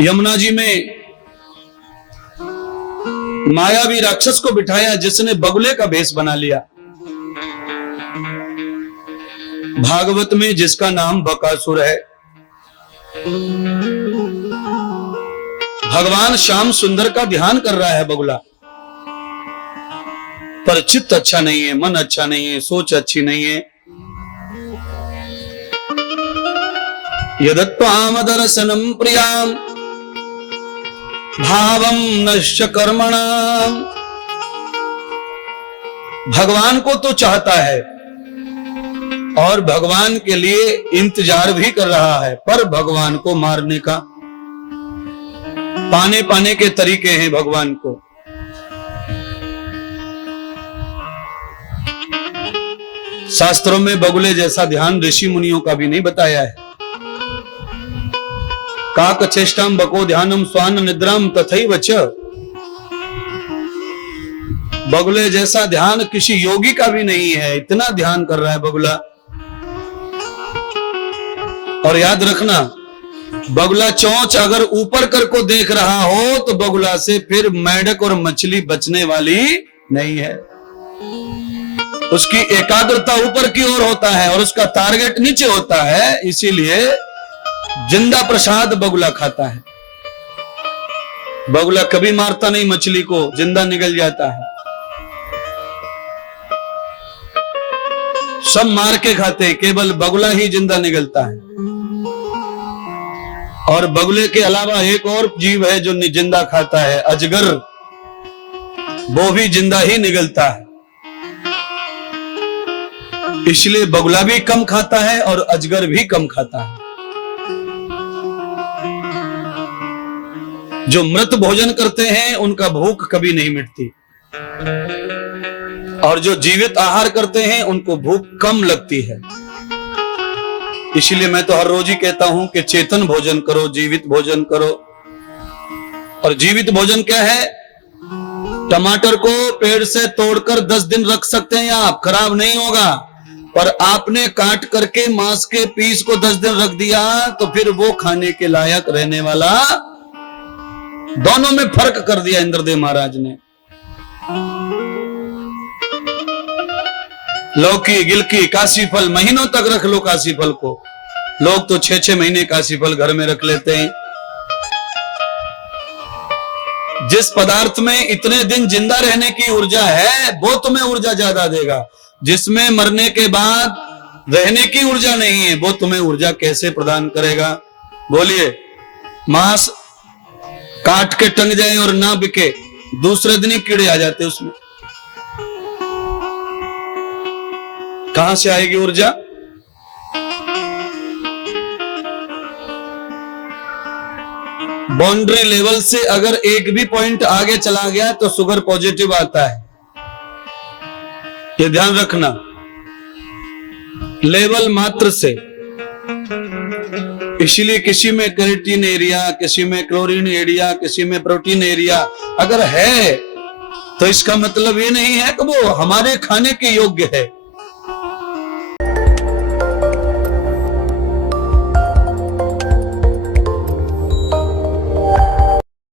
यमुना जी में मायावी राक्षस को बिठाया जिसने बगुले का भेष बना लिया। भागवत में जिसका नाम बकासुर है। भगवान श्याम सुंदर का ध्यान कर रहा है बगुला, पर चित्त अच्छा नहीं है, मन अच्छा नहीं है, सोच अच्छी नहीं है। यदत्वाम दर्शनम प्रियाम भावम नश्य कर्मणाम। भगवान को तो चाहता है और भगवान के लिए इंतजार भी कर रहा है, पर भगवान को मारने का पाने के तरीके हैं भगवान को। शास्त्रों में बगुले जैसा ध्यान ऋषि मुनियों का भी नहीं बताया है। काक चेष्टाम बको ध्यानम स्वान निद्राम तथैव च। बगुले जैसा ध्यान किसी योगी का भी नहीं है। इतना ध्यान कर रहा है बगुला। और याद रखना, बगुला चोंच अगर ऊपर कर को देख रहा हो तो बगुला से फिर मेंढक और मछली बचने वाली नहीं है। उसकी एकाग्रता ऊपर की ओर होता है और उसका टारगेट नीचे होता है। इसीलिए जिंदा प्रसाद बगुला खाता है। बगुला कभी मारता नहीं मछली को, जिंदा निगल जाता है। सब मार के खाते हैं, केवल बगुला ही जिंदा निगलता है। और बगुले के अलावा एक और जीव है जो जिंदा खाता है, अजगर। वो भी जिंदा ही निगलता है। इसलिए बगुला भी कम खाता है और अजगर भी कम खाता है। जो मृत भोजन करते हैं उनका भूख कभी नहीं मिटती, और जो जीवित आहार करते हैं उनको भूख कम लगती है। इसलिए मैं तो हर रोज ही कहता हूं कि चेतन भोजन करो, जीवित भोजन करो। और जीवित भोजन क्या है? टमाटर को पेड़ से तोड़कर 10 दिन रख सकते हैं आप, खराब नहीं होगा। पर आपने काट करके मांस के पीस को 10 दिन रख दिया तो फिर वो खाने के लायक रहने वाला। दोनों में फर्क कर दिया इंद्रदेव महाराज ने। लौकी, गिलकी, काशी फल महीनों तक रख लो काशी फल को। लोग तो 6-6 महीने काशी फल घर में रख लेते हैं। जिस पदार्थ में इतने दिन जिंदा रहने की ऊर्जा है वो तुम्हें ऊर्जा ज्यादा देगा। जिसमें मरने के बाद रहने की ऊर्जा नहीं है वो तुम्हें ऊर्जा कैसे प्रदान करेगा? बोलिए। मांस काट के टंग जाए और ना बिके, दूसरे दिन ही कीड़े आ जाते उसमें, कहां से आएगी ऊर्जा? बाउंड्री लेवल से अगर एक भी पॉइंट आगे चला गया तो शुगर पॉजिटिव आता है। ये ध्यान रखना। लेवल मात्र से। इसलिए किसी में केराटिन एरिया, किसी में क्लोरीन एरिया, किसी में प्रोटीन एरिया अगर है तो इसका मतलब ये नहीं है कि वो हमारे खाने के योग्य है।